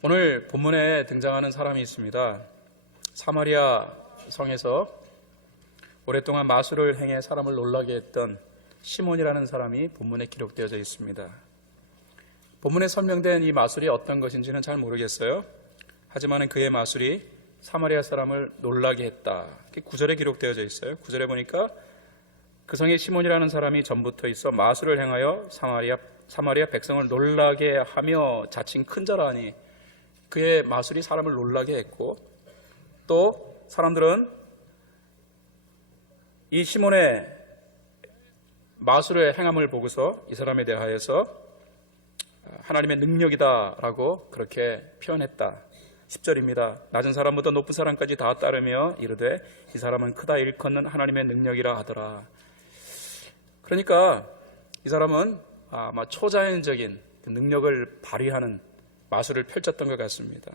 오늘 본문에 등장하는 사람이 있습니다. 사마리아 성에서 오랫동안 마술을 행해 사람을 놀라게 했던 시몬이라는 사람이 본문에 기록되어져 있습니다. 본문에 설명된 이 마술이 어떤 것인지는 잘 모르겠어요. 하지만 그의 마술이 사마리아 사람을 놀라게 했다. 9절에 기록되어져 있어요. 9절에 보니까 그 성에 시몬이라는 사람이 전부터 있어 마술을 행하여 사마리아 백성을 놀라게 하며 자칭 큰 자라니, 그의 마술이 사람을 놀라게 했고, 또 사람들은 이 시몬의 마술의 행함을 보고서 이 사람에 대하여서 하나님의 능력이다라고 그렇게 표현했다. 10절입니다. 낮은 사람부터 높은 사람까지 다 따르며 이르되 이 사람은 크다 일컫는 하나님의 능력이라 하더라. 그러니까 이 사람은 아마 초자연적인 능력을 발휘하는 마술을 펼쳤던 것 같습니다.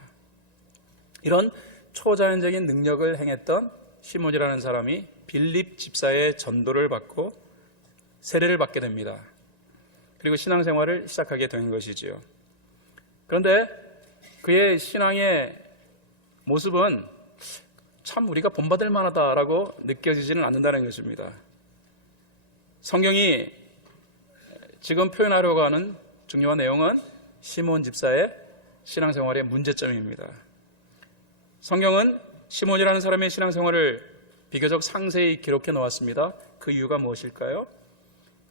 이런 초자연적인 능력을 행했던 시몬이라는 사람이 빌립 집사의 전도를 받고 세례를 받게 됩니다. 그리고 신앙생활을 시작하게 된 것이지요. 그런데 그의 신앙의 모습은 참 우리가 본받을 만하다라고 느껴지지는 않는다는 것입니다. 성경이 지금 표현하려고 하는 중요한 내용은 시몬 집사의 신앙생활의 문제점입니다. 성경은 시몬이라는 사람의 신앙생활을 비교적 상세히 기록해 놓았습니다. 그 이유가 무엇일까요?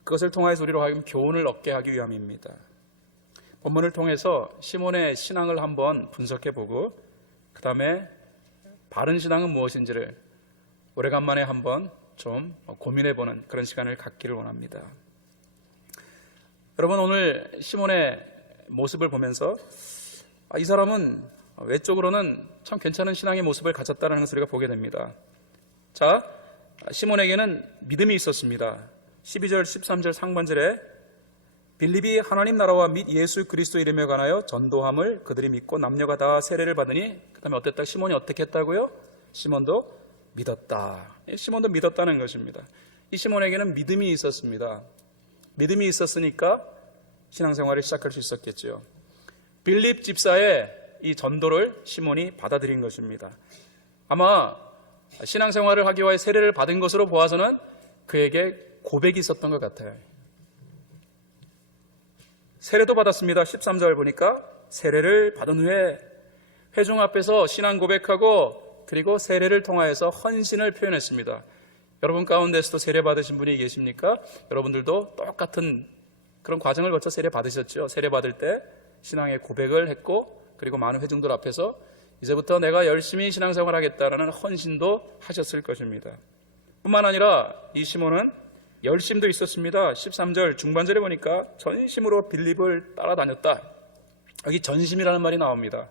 그것을 통해서 우리로 하여금 교훈을 얻게 하기 위함입니다. 본문을 통해서 시몬의 신앙을 한번 분석해보고 그 다음에 바른 신앙은 무엇인지를 오래간만에 한번 좀 고민해보는 그런 시간을 갖기를 원합니다. 여러분, 오늘 시몬의 모습을 보면서 이 사람은 외적으로는 참 괜찮은 신앙의 모습을 가졌다는 것을 우리가 보게 됩니다. 자, 시몬에게는 믿음이 있었습니다. 12절 13절 상반절에 빌립이 하나님 나라와 및 예수 그리스도 이름에 관하여 전도함을 그들이 믿고 남녀가 다 세례를 받으니, 그 다음에 어땠다? 시몬이 어떻게 했다고요? 시몬도 믿었다. 시몬도 믿었다는 것입니다. 이 시몬에게는 믿음이 있었습니다. 믿음이 있었으니까 신앙생활을 시작할 수 있었겠죠. 빌립 집사의 이 전도를 시몬이 받아들인 것입니다. 아마 신앙생활을 하기 위해 세례를 받은 것으로 보아서는 그에게 고백이 있었던 것 같아요. 세례도 받았습니다. 13절 보니까 세례를 받은 후에 회중 앞에서 신앙 고백하고 그리고 세례를 통하여서 헌신을 표현했습니다. 여러분 가운데서도 세례 받으신 분이 계십니까? 여러분들도 똑같은 그런 과정을 거쳐 세례 받으셨죠? 세례 받을 때 신앙의 고백을 했고, 그리고 많은 회중들 앞에서 이제부터 내가 열심히 신앙생활 하겠다라는 헌신도 하셨을 것입니다. 뿐만 아니라 이 시몬은 열심도 있었습니다. 13절 중반절에 보니까 전심으로 빌립을 따라다녔다. 여기 전심이라는 말이 나옵니다.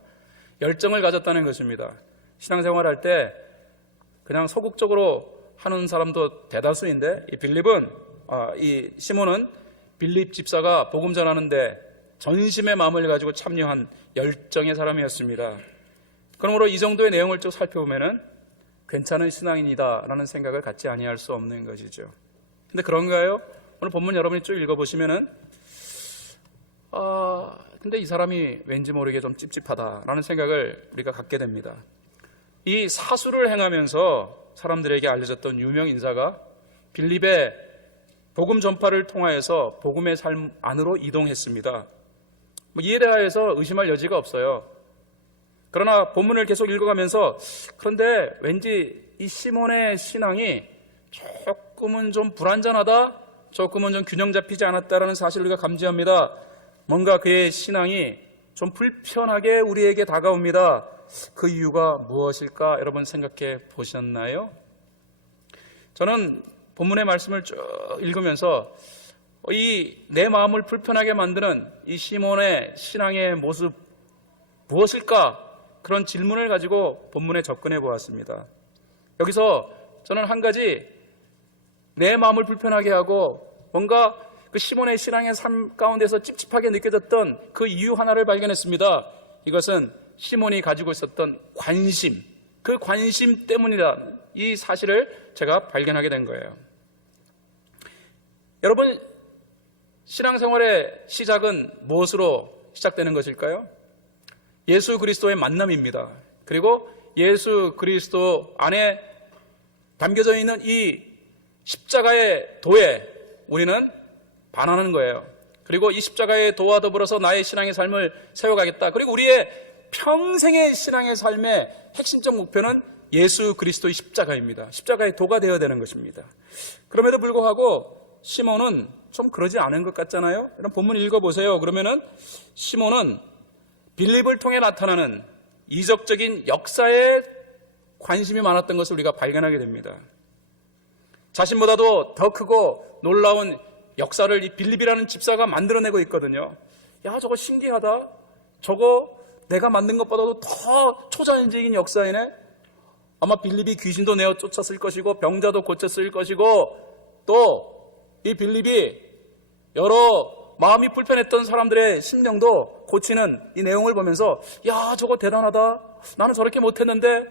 열정을 가졌다는 것입니다. 신앙생활 할 때 그냥 소극적으로 하는 사람도 대다수인데 이 시몬은 빌립 집사가 복음 전하는데 전심의 마음을 가지고 참여한 열정의 사람이었습니다. 그러므로 이 정도의 내용을 쭉 살펴보면은 괜찮은 신앙인이다라는 생각을 갖지 아니할 수 없는 것이죠. 근데 그런가요? 오늘 본문 여러분이 쭉 읽어보시면은 근데 이 사람이 왠지 모르게 좀 찝찝하다라는 생각을 우리가 갖게 됩니다. 이 사술을 행하면서 사람들에게 알려졌던 유명 인사가 빌립의 복음 전파를 통하여서 복음의 삶 안으로 이동했습니다. 이에 대하여서 의심할 여지가 없어요. 그러나 본문을 계속 읽어가면서 그런데 왠지 이 시몬의 신앙이 조금은 좀 불완전하다, 조금은 좀 균형 잡히지 않았다라는 사실을 우리가 감지합니다. 뭔가 그의 신앙이 좀 불편하게 우리에게 다가옵니다. 그 이유가 무엇일까? 여러분 생각해 보셨나요? 저는 본문의 말씀을 쭉 읽으면서 내 마음을 불편하게 만드는 이 시몬의 신앙의 모습 무엇일까? 그런 질문을 가지고 본문에 접근해 보았습니다. 여기서 저는 한 가지 내 마음을 불편하게 하고 뭔가 그 시몬의 신앙의 삶 가운데서 찝찝하게 느껴졌던 그 이유 하나를 발견했습니다. 이것은 시몬이 가지고 있었던 관심, 그 관심 때문이다. 이 사실을 제가 발견하게 된 거예요. 여러분, 신앙생활의 시작은 무엇으로 시작되는 것일까요? 예수 그리스도의 만남입니다. 그리고 예수 그리스도 안에 담겨져 있는 이 십자가의 도에 우리는 반하는 거예요. 그리고 이 십자가의 도와 더불어서 나의 신앙의 삶을 세워가겠다. 그리고 우리의 평생의 신앙의 삶의 핵심적 목표는 예수 그리스도의 십자가입니다. 십자가의 도가 되어야 되는 것입니다. 그럼에도 불구하고 시몬은 좀 그러지 않은 것 같잖아요. 이런 본문 읽어보세요. 그러면은 시몬은 빌립을 통해 나타나는 이적적인 역사에 관심이 많았던 것을 우리가 발견하게 됩니다. 자신보다도 더 크고 놀라운 역사를 이 빌립이라는 집사가 만들어내고 있거든요. 야, 저거 신기하다. 저거 내가 만든 것보다도 더 초자연적인 역사이네. 아마 빌립이 귀신도 내어 쫓았을 것이고 병자도 고쳤을 것이고 또 이 빌립이 여러 마음이 불편했던 사람들의 심령도 고치는 이 내용을 보면서 야, 저거 대단하다. 나는 저렇게 못했는데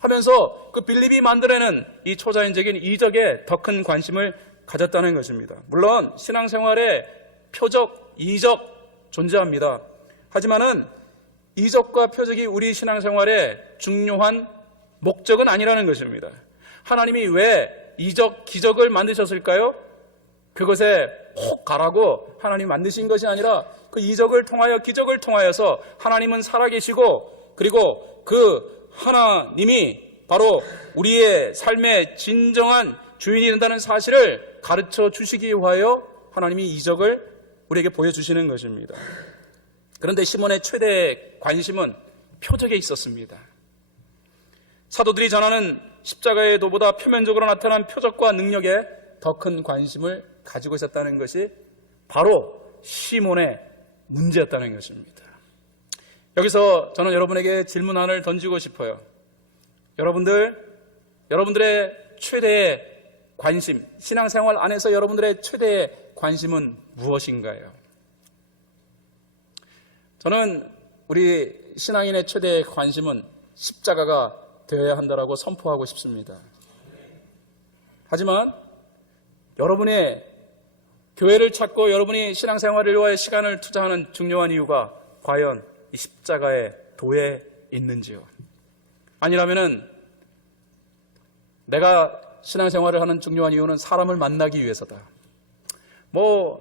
하면서 그 빌립이 만들어내는 이 초자연적인 이적에 더 큰 관심을 가졌다는 것입니다. 물론 신앙생활에 표적, 이적 존재합니다. 하지만은 이적과 표적이 우리 신앙생활의 중요한 목적은 아니라는 것입니다. 하나님이 왜 이적, 기적을 만드셨을까요? 그것에 혹 가라고 하나님이 만드신 것이 아니라 그 이적을 통하여, 기적을 통하여서 하나님은 살아계시고 그리고 그 하나님이 바로 우리의 삶의 진정한 주인이 된다는 사실을 가르쳐 주시기 위하여 하나님이 이적을 우리에게 보여주시는 것입니다. 그런데 시몬의 최대 관심은 표적에 있었습니다. 사도들이 전하는 십자가의 도보다 표면적으로 나타난 표적과 능력에 더 큰 관심을 가지고 있었다는 것이 바로 시몬의 문제였다는 것입니다. 여기서 저는 여러분에게 질문 하나를 던지고 싶어요. 여러분들의 최대의 관심, 신앙생활 안에서 여러분들의 최대의 관심은 무엇인가요? 저는 우리 신앙인의 최대의 관심은 십자가가 되어야 한다고 선포하고 싶습니다. 하지만 여러분의 교회를 찾고 여러분이 신앙생활을 위하여 시간을 투자하는 중요한 이유가 과연 이 십자가의 도에 있는지요? 아니라면은 내가 신앙생활을 하는 중요한 이유는 사람을 만나기 위해서다.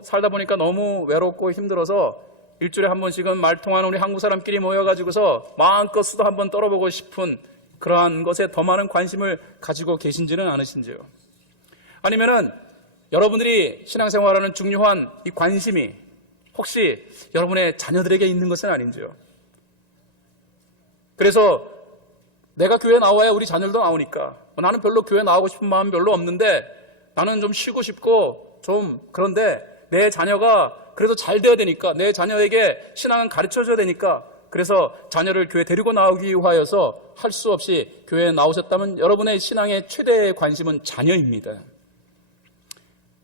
살다 보니까 너무 외롭고 힘들어서 일주일에 한 번씩은 말통하는 우리 한국 사람끼리 모여가지고서 마음껏 수다 한번 떨어보고 싶은 그러한 것에 더 많은 관심을 가지고 계신지는 않으신지요? 아니면은 여러분들이 신앙생활하는 중요한 이 관심이 혹시 여러분의 자녀들에게 있는 것은 아닌지요? 그래서 내가 교회 나와야 우리 자녀들도 나오니까 나는 별로 교회 나오고 싶은 마음이 별로 없는데 나는 좀 쉬고 싶고 좀 그런데 내 자녀가 그래도 잘 돼야 되니까 내 자녀에게 신앙은 가르쳐줘야 되니까 그래서 자녀를 교회 데리고 나오기 위하여서 할 수 없이 교회에 나오셨다면 여러분의 신앙의 최대의 관심은 자녀입니다.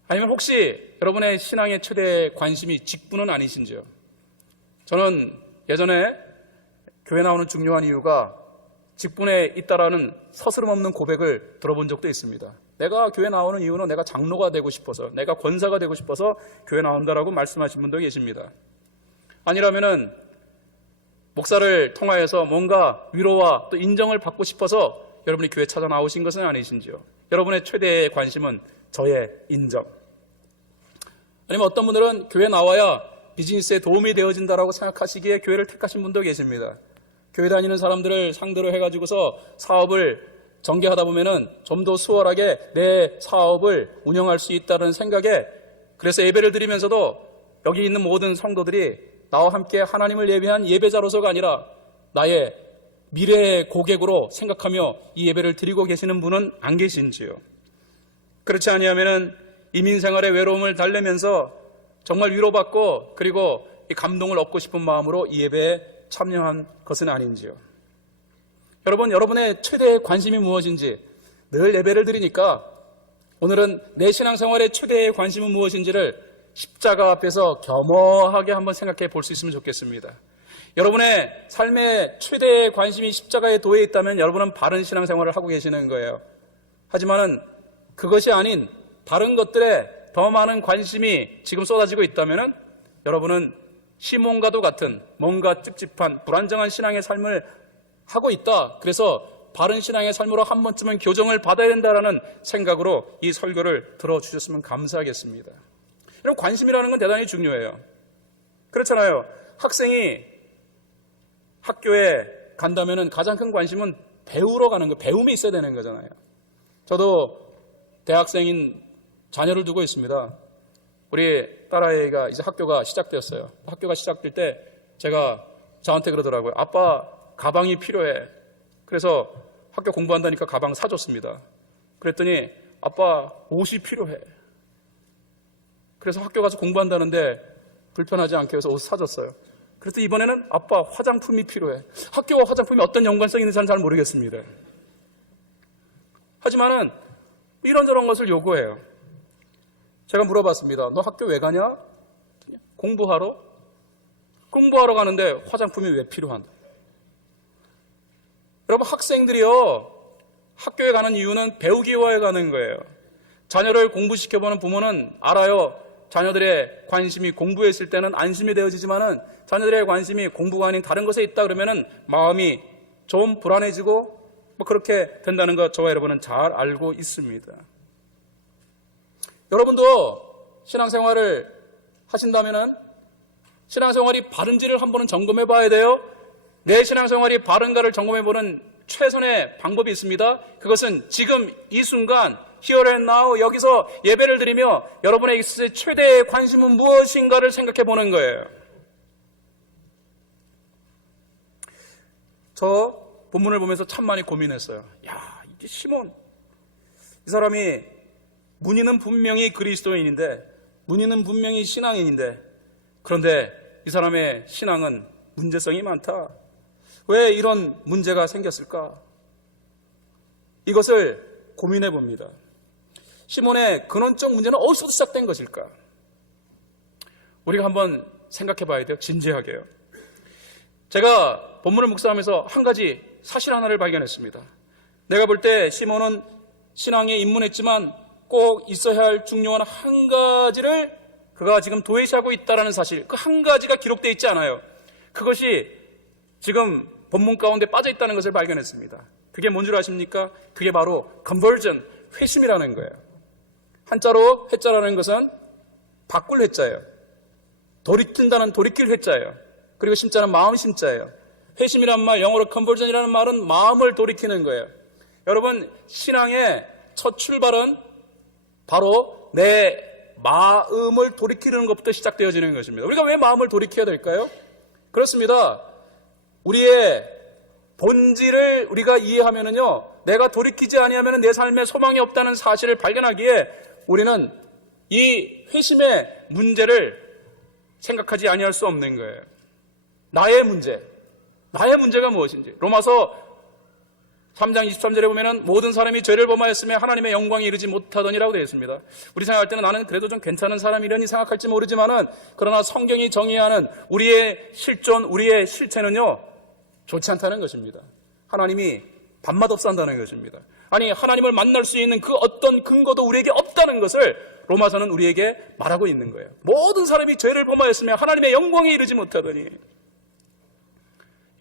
아니면 혹시 여러분의 신앙의 최대의 관심이 직분은 아니신지요? 저는 예전에 교회 나오는 중요한 이유가 직분에 있다라는 서스럼 없는 고백을 들어본 적도 있습니다. 내가 교회 나오는 이유는 내가 장로가 되고 싶어서, 내가 권사가 되고 싶어서 교회 나온다라고 말씀하신 분도 계십니다. 아니라면은 목사를 통하여서 뭔가 위로와 또 인정을 받고 싶어서 여러분이 교회 찾아 나오신 것은 아니신지요? 여러분의 최대의 관심은 저의 인정. 아니면 어떤 분들은 교회 나와야 비즈니스에 도움이 되어진다라고 생각하시기에 교회를 택하신 분도 계십니다. 교회 다니는 사람들을 상대로 해가지고서 사업을 전개하다 보면은 좀 더 수월하게 내 사업을 운영할 수 있다는 생각에 그래서 예배를 드리면서도 여기 있는 모든 성도들이 나와 함께 하나님을 예배한 예배자로서가 아니라 나의 미래의 고객으로 생각하며 이 예배를 드리고 계시는 분은 안 계신지요? 그렇지 아니하면은 이민생활의 외로움을 달래면서 정말 위로받고 그리고 이 감동을 얻고 싶은 마음으로 이 예배에 참여한 것은 아닌지요? 여러분, 여러분의 최대의 관심이 무엇인지 늘 예배를 드리니까 오늘은 내 신앙생활의 최대의 관심은 무엇인지를 십자가 앞에서 겸허하게 한번 생각해 볼 수 있으면 좋겠습니다. 여러분의 삶의 최대의 관심이 십자가의 도에 있다면 여러분은 바른 신앙생활을 하고 계시는 거예요. 하지만은 그것이 아닌 다른 것들에 더 많은 관심이 지금 쏟아지고 있다면은 여러분은 시몬과도 같은 뭔가 찝찝한 불안정한 신앙의 삶을 하고 있다. 그래서 바른 신앙의 삶으로 한 번쯤은 교정을 받아야 된다라는 생각으로 이 설교를 들어주셨으면 감사하겠습니다. 여러분, 관심이라는 건 대단히 중요해요. 그렇잖아요. 학생이 학교에 간다면 가장 큰 관심은 배우러 가는 거, 배움이 있어야 되는 거잖아요. 저도 대학생인 자녀를 두고 있습니다. 우리 딸아이가 이제 학교가 시작되었어요. 학교가 시작될 때 제가 저한테 그러더라고요. 아빠, 가방이 필요해. 그래서 학교 공부한다니까 가방 사줬습니다. 그랬더니 아빠, 옷이 필요해. 그래서 학교 가서 공부한다는데 불편하지 않게 해서 옷 사줬어요. 그래서 이번에는 아빠, 화장품이 필요해. 학교와 화장품이 어떤 연관성이 있는지는 잘 모르겠습니다. 하지만은 이런저런 것을 요구해요. 제가 물어봤습니다. 너 학교 왜 가냐? 공부하러? 공부하러 가는데 화장품이 왜 필요한다? 여러분, 학생들이요, 학교에 가는 이유는 배우기 위해 가는 거예요. 자녀를 공부시켜보는 부모는 알아요. 자녀들의 관심이 공부에 있을 때는 안심이 되어지지만은 자녀들의 관심이 공부가 아닌 다른 것에 있다 그러면은 마음이 좀 불안해지고 그렇게 된다는 것 저와 여러분은 잘 알고 있습니다. 여러분도 신앙생활을 하신다면은 신앙생활이 바른지를 한번은 점검해 봐야 돼요. 내 신앙생활이 바른가를 점검해 보는 최선의 방법이 있습니다. 그것은 지금 이 순간 Here and now 여기서 예배를 드리며 여러분의 최대의 관심은 무엇인가를 생각해 보는 거예요. 저 본문을 보면서 참 많이 고민했어요. 야, 이게 시몬, 이 사람이 문의는 분명히 그리스도인인데, 문의는 분명히 신앙인인데, 그런데 이 사람의 신앙은 문제성이 많다. 왜 이런 문제가 생겼을까? 이것을 고민해 봅니다. 시몬의 근원적 문제는 어디서부터 시작된 것일까? 우리가 한번 생각해 봐야 돼요. 진지하게요. 제가 본문을 묵상하면서 한 가지 사실 하나를 발견했습니다. 내가 볼 때 시몬은 신앙에 입문했지만 꼭 있어야 할 중요한 한 가지를 그가 지금 도외시하고 있다는 사실, 그 한 가지가 기록되어 있지 않아요. 그것이 지금 본문 가운데 빠져 있다는 것을 발견했습니다. 그게 뭔 줄 아십니까? 그게 바로 conversion, 회심이라는 거예요. 한자로 회자라는 것은 바꿀 회자예요. 돌이킨다는 돌이킬 회자예요. 그리고 심자는 마음 심자예요. 회심이란 말, 영어로 conversion이라는 말은 마음을 돌이키는 거예요. 여러분, 신앙의 첫 출발은 바로 내 마음을 돌이키는 것부터 시작되어지는 것입니다. 우리가 왜 마음을 돌이켜야 될까요? 그렇습니다. 우리의 본질을 우리가 이해하면은요, 내가 돌이키지 아니하면 내 삶에 소망이 없다는 사실을 발견하기에 우리는 이 회심의 문제를 생각하지 아니할 수 없는 거예요. 나의 문제가 무엇인지. 로마서 3장 23절에 보면은 모든 사람이 죄를 범하였으며 하나님의 영광에 이르지 못하더니라고 되어 있습니다. 우리 생각할 때는 나는 그래도 좀 괜찮은 사람이려니 생각할지 모르지만은, 그러나 성경이 정의하는 우리의 실존, 우리의 실체는요, 좋지 않다는 것입니다. 하나님이 밥맛 없어 한다는 것입니다. 아니, 하나님을 만날 수 있는 그 어떤 근거도 우리에게 없다는 것을 로마서는 우리에게 말하고 있는 거예요. 모든 사람이 죄를 범하였으며 하나님의 영광에 이르지 못하더니.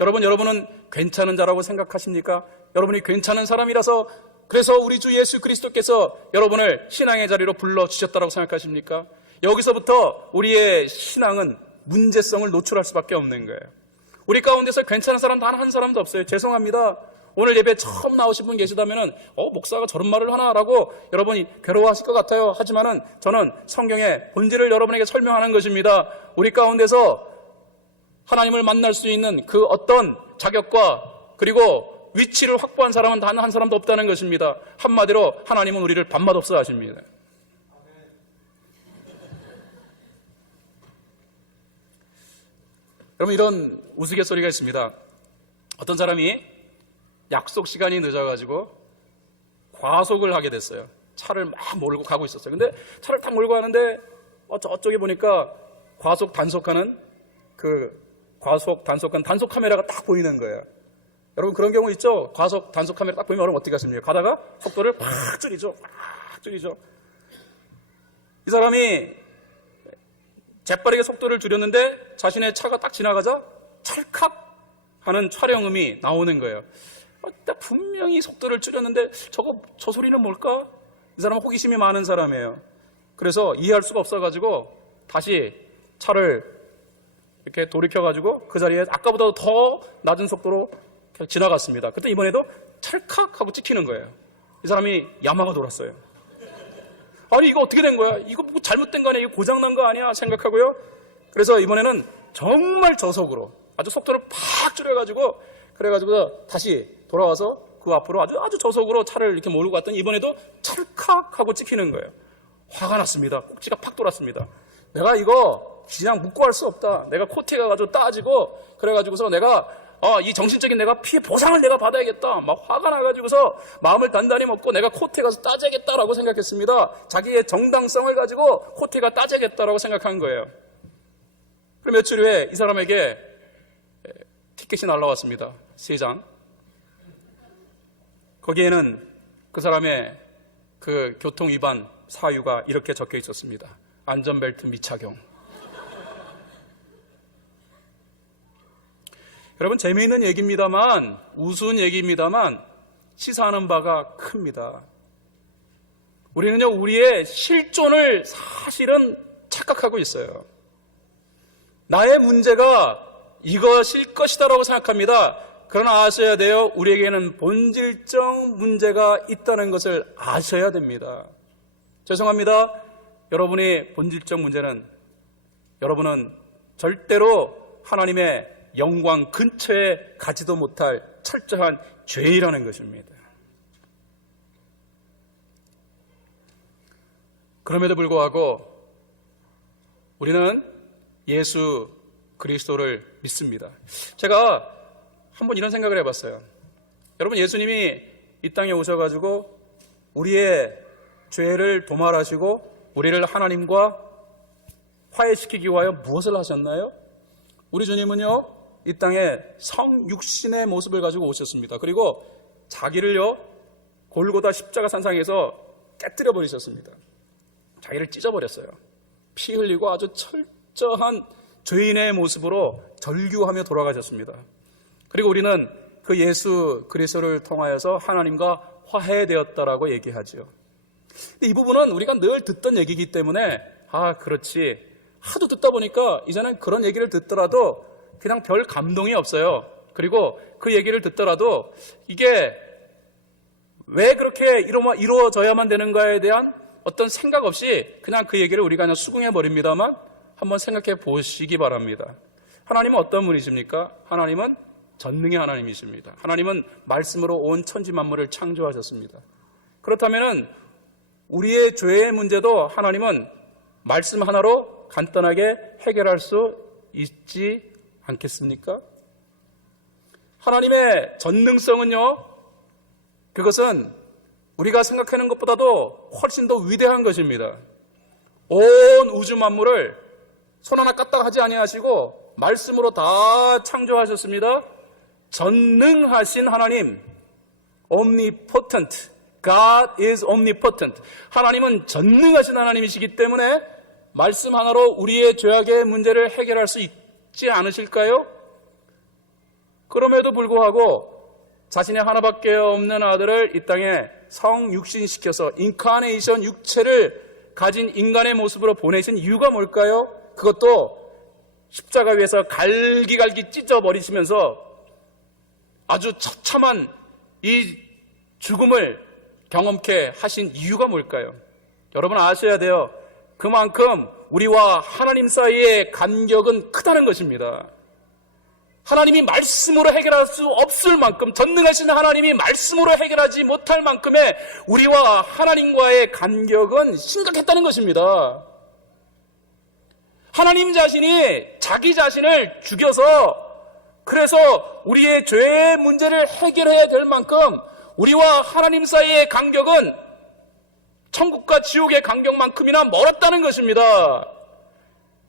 여러분은 괜찮은 자라고 생각하십니까? 여러분이 괜찮은 사람이라서, 그래서 우리 주 예수 그리스도께서 여러분을 신앙의 자리로 불러주셨다고 생각하십니까? 여기서부터 우리의 신앙은 문제성을 노출할 수밖에 없는 거예요. 우리 가운데서 괜찮은 사람 단 한 사람도 없어요. 죄송합니다. 오늘 예배 처음 나오신 분 계시다면은 목사가 저런 말을 하나라고 여러분이 괴로워하실 것 같아요. 하지만은 저는 성경의 본질을 여러분에게 설명하는 것입니다. 우리 가운데서 하나님을 만날 수 있는 그 어떤 자격과 그리고 위치를 확보한 사람은 단 한 사람도 없다는 것입니다. 한마디로 하나님은 우리를 밥맛 없어 하십니다. 여러분, 이런 우스갯소리가 있습니다. 어떤 사람이 약속 시간이 늦어가지고 과속을 하게 됐어요. 차를 막 몰고 가고 있었어요. 근데 차를 딱 몰고 가는데 저쪽에 보니까 과속 단속하는 단속 카메라가 딱 보이는 거예요. 여러분, 그런 경우 있죠? 과속 단속 카메라 딱 보이면 여러분 어떻게 하십니까? 가다가 속도를 팍 줄이죠. 이 사람이 재빠르게 속도를 줄였는데 자신의 차가 딱 지나가자 찰칵 하는 촬영음이 나오는 거예요. 나 분명히 속도를 줄였는데 저 소리는 뭘까? 이 사람은 호기심이 많은 사람이에요. 그래서 이해할 수가 없어가지고 다시 차를 이렇게 돌이켜가지고 그 자리에 아까보다 더 낮은 속도로 지나갔습니다. 그때 이번에도 찰칵 하고 찍히는 거예요. 이 사람이 야마가 돌았어요. 아니 이거 어떻게 된 거야? 이거 뭐 잘못된 거 아니야? 이거 고장난 거 아니야? 생각하고요. 그래서 이번에는 정말 저속으로 아주 속도를 팍 줄여가지고 그래가지고 다시 돌아와서 그 앞으로 아주 저속으로 차를 이렇게 몰고 갔더니 이번에도 찰칵 하고 찍히는 거예요. 화가 났습니다. 꼭지가 팍 돌았습니다. 내가 이거 그냥 묻고 할 수 없다. 내가 코트에 가가지고 따지고 그래가지고서 내가 이 정신적인 내가 피해 보상을 내가 받아야겠다. 막 화가 나가지고서 마음을 단단히 먹고 내가 코트에 가서 따져야겠다라고 생각했습니다. 자기의 정당성을 가지고 코트에 가 따져야겠다라고 생각한 거예요. 그럼 며칠 후에 이 사람에게 티켓이 날라왔습니다. 3장. 거기에는 그 사람의 그 교통 위반 사유가 이렇게 적혀 있었습니다. 안전벨트 미착용. 여러분 재미있는 얘기입니다만 우스운 얘기입니다만 시사하는 바가 큽니다. 우리는요 우리의 실존을 사실은 착각하고 있어요. 나의 문제가 이것일 것이다라고 생각합니다. 그러나 아셔야 돼요. 우리에게는 본질적 문제가 있다는 것을 아셔야 됩니다. 죄송합니다. 여러분의 본질적 문제는 여러분은 절대로 하나님의 영광 근처에 가지도 못할 철저한 죄라는 것입니다. 그럼에도 불구하고 우리는 예수 그리스도를 믿습니다. 제가 한번 이런 생각을 해봤어요. 여러분 예수님이 이 땅에 오셔가지고 우리의 죄를 도말하시고 우리를 하나님과 화해시키기 위하여 무엇을 하셨나요? 우리 주님은요 이 땅에 성육신의 모습을 가지고 오셨습니다. 그리고 자기를요 골고다 십자가 산상에서 깨뜨려 버리셨습니다. 자기를 찢어버렸어요. 피 흘리고 아주 철저한 죄인의 모습으로 절규하며 돌아가셨습니다. 그리고 우리는 그 예수 그리스도를 통하여서 하나님과 화해되었다라고 얘기하죠. 근데 이 부분은 우리가 늘 듣던 얘기이기 때문에 그렇지 하도 듣다 보니까 이제는 그런 얘기를 듣더라도 그냥 별 감동이 없어요. 그리고 그 얘기를 듣더라도 이게 왜 그렇게 이루어져야만 되는가에 대한 어떤 생각 없이 그냥 그 얘기를 우리가 그냥 수긍해 버립니다만 한번 생각해 보시기 바랍니다. 하나님은 어떤 분이십니까? 하나님은 전능의 하나님이십니다. 하나님은 말씀으로 온 천지 만물을 창조하셨습니다. 그렇다면 우리의 죄의 문제도 하나님은 말씀 하나로 간단하게 해결할 수 있지 않겠습니까? 하나님의 전능성은요, 그것은 우리가 생각하는 것보다도 훨씬 더 위대한 것입니다. 온 우주 만물을 손 하나 까딱 하지 아니하시고 말씀으로 다 창조하셨습니다. 전능하신 하나님, omnipotent, God is omnipotent. 하나님은 전능하신 하나님이시기 때문에 말씀 하나로 우리의 죄악의 문제를 해결할 수 있지 않으실까요? 그럼에도 불구하고 자신의 하나밖에 없는 아들을 이 땅에 성육신시켜서 인카네이션 육체를 가진 인간의 모습으로 보내신 이유가 뭘까요? 그것도 십자가 위에서 갈기갈기 찢어버리시면서 아주 처참한 이 죽음을 경험케 하신 이유가 뭘까요? 여러분 아셔야 돼요. 그만큼 우리와 하나님 사이의 간격은 크다는 것입니다. 하나님이 말씀으로 해결할 수 없을 만큼, 전능하신 하나님이 말씀으로 해결하지 못할 만큼의 우리와 하나님과의 간격은 심각했다는 것입니다. 하나님 자신이 자기 자신을 죽여서 그래서 우리의 죄의 문제를 해결해야 될 만큼 우리와 하나님 사이의 간격은 천국과 지옥의 간격만큼이나 멀었다는 것입니다.